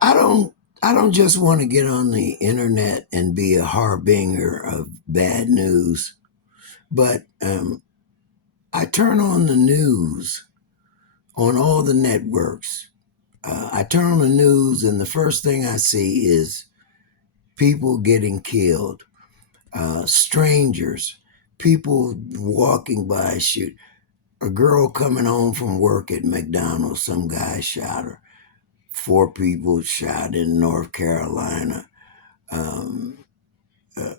I don't I don't just want to get on the internet and be a harbinger of bad news, but I turn on the news on all the networks. I turn on the news, and the first thing I see is people getting killed, strangers, people walking by. Shoot, a girl coming home from work at McDonald's, some guy shot her. Four people shot in North Carolina. Um, uh,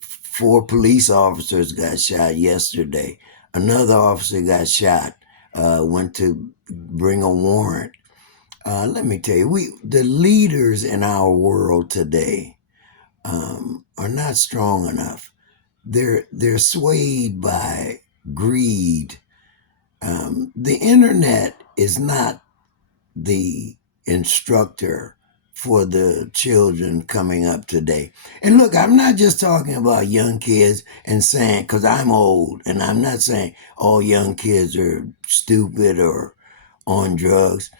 Four police officers got shot yesterday. Another officer got shot. Went to bring a warrant. Let me tell you, the leaders in our world today are not strong enough. They're swayed by greed. The internet is not the instructor for the children coming up today. And look, I'm not just talking about young kids and saying, because I'm old, and I'm not saying all young kids are stupid or on drugs.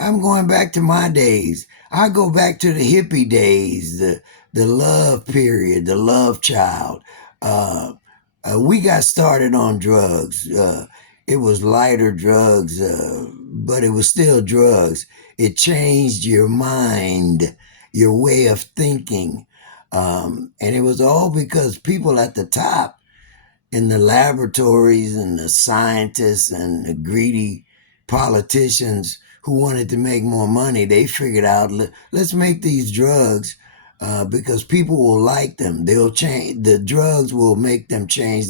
I'm going back to my days. I go back to the hippie days, the love period, the love child. Uh, we got started on drugs. It was lighter drugs, but it was still drugs. It changed your mind, your way of thinking. And it was all because people at the top in the laboratories and the scientists and the greedy politicians who wanted to make more money, they figured out, let's make these drugs because people will like them. They'll change. The drugs will make them change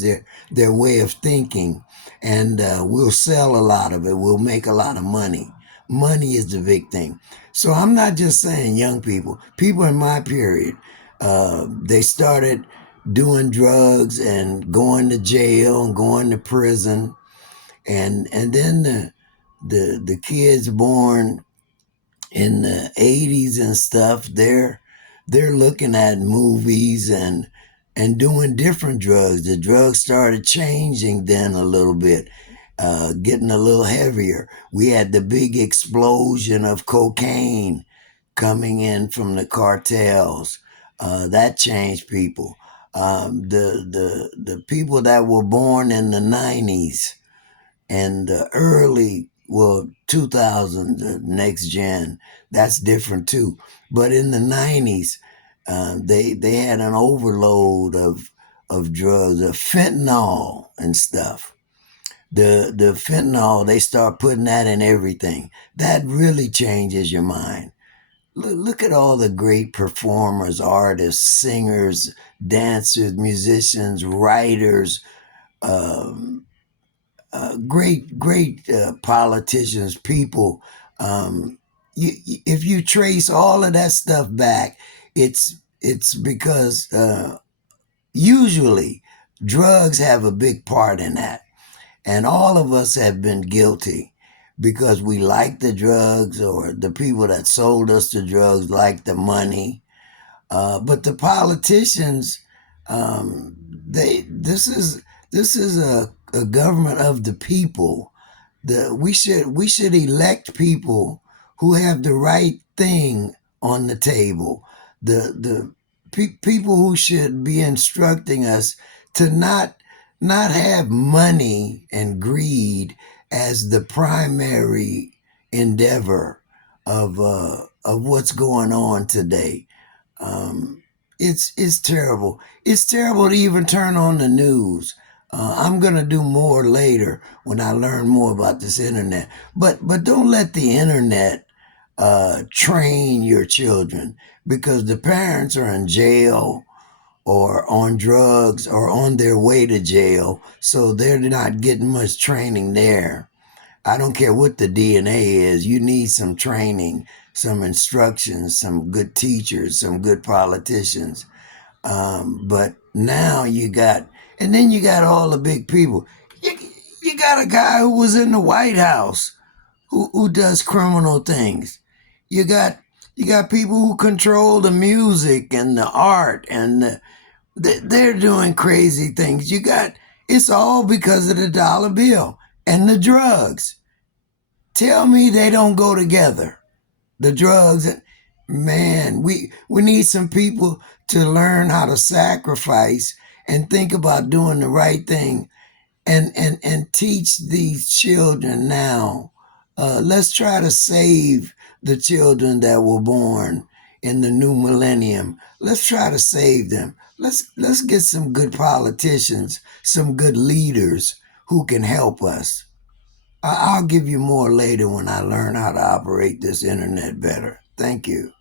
their way of thinking, and we'll sell a lot of it. We'll make a lot of money. Money is the big thing. So I'm not just saying young people. People in my period, they started doing drugs and going to jail and going to prison, and then the kids born in the 80s and stuff, they're looking at movies and doing different drugs. The drugs started changing then a little bit, getting a little heavier. We had the big explosion of cocaine coming in from the cartels. That changed people. The people that were born in the 90s and the early, well, 2000, the next gen, that's different too. But in the 90s, they had an overload of drugs, of fentanyl and stuff. The fentanyl, they start putting that in everything. That really changes your mind. Look at all the great performers, artists, singers, dancers, musicians, writers, um, great politicians, people. If you trace all of that stuff back, it's because usually drugs have a big part in that. And all of us have been guilty because we like the drugs, or the people that sold us the drugs like the money. But the politicians, they this is a government of the people. We should elect people who have the right thing on the table. The people who should be instructing us to not have money and greed as the primary endeavor of what's going on today. Um, it's terrible. It's terrible to even turn on the news. I'm gonna do more later when I learn more about this internet. But don't let the internet train your children, because the parents are in jail or on drugs or on their way to jail, so they're not getting much training there. I don't care what the DNA is. You need some training, some instructions, some good teachers, some good politicians. But now and then you got all the big people. You, you got a guy who was in the White House who does criminal things. You got you got people who control the music and the art, and they're doing crazy things. It's all because of the dollar bill and the drugs. Tell me they don't go together. The drugs. Man, we need some people to learn how to sacrifice and think about doing the right thing and teach these children now. Let's try to save the children that were born in the new millennium. Let's try to save them. Let's get some good politicians, some good leaders who can help us. I'll give you more later when I learn how to operate this internet better. Thank you.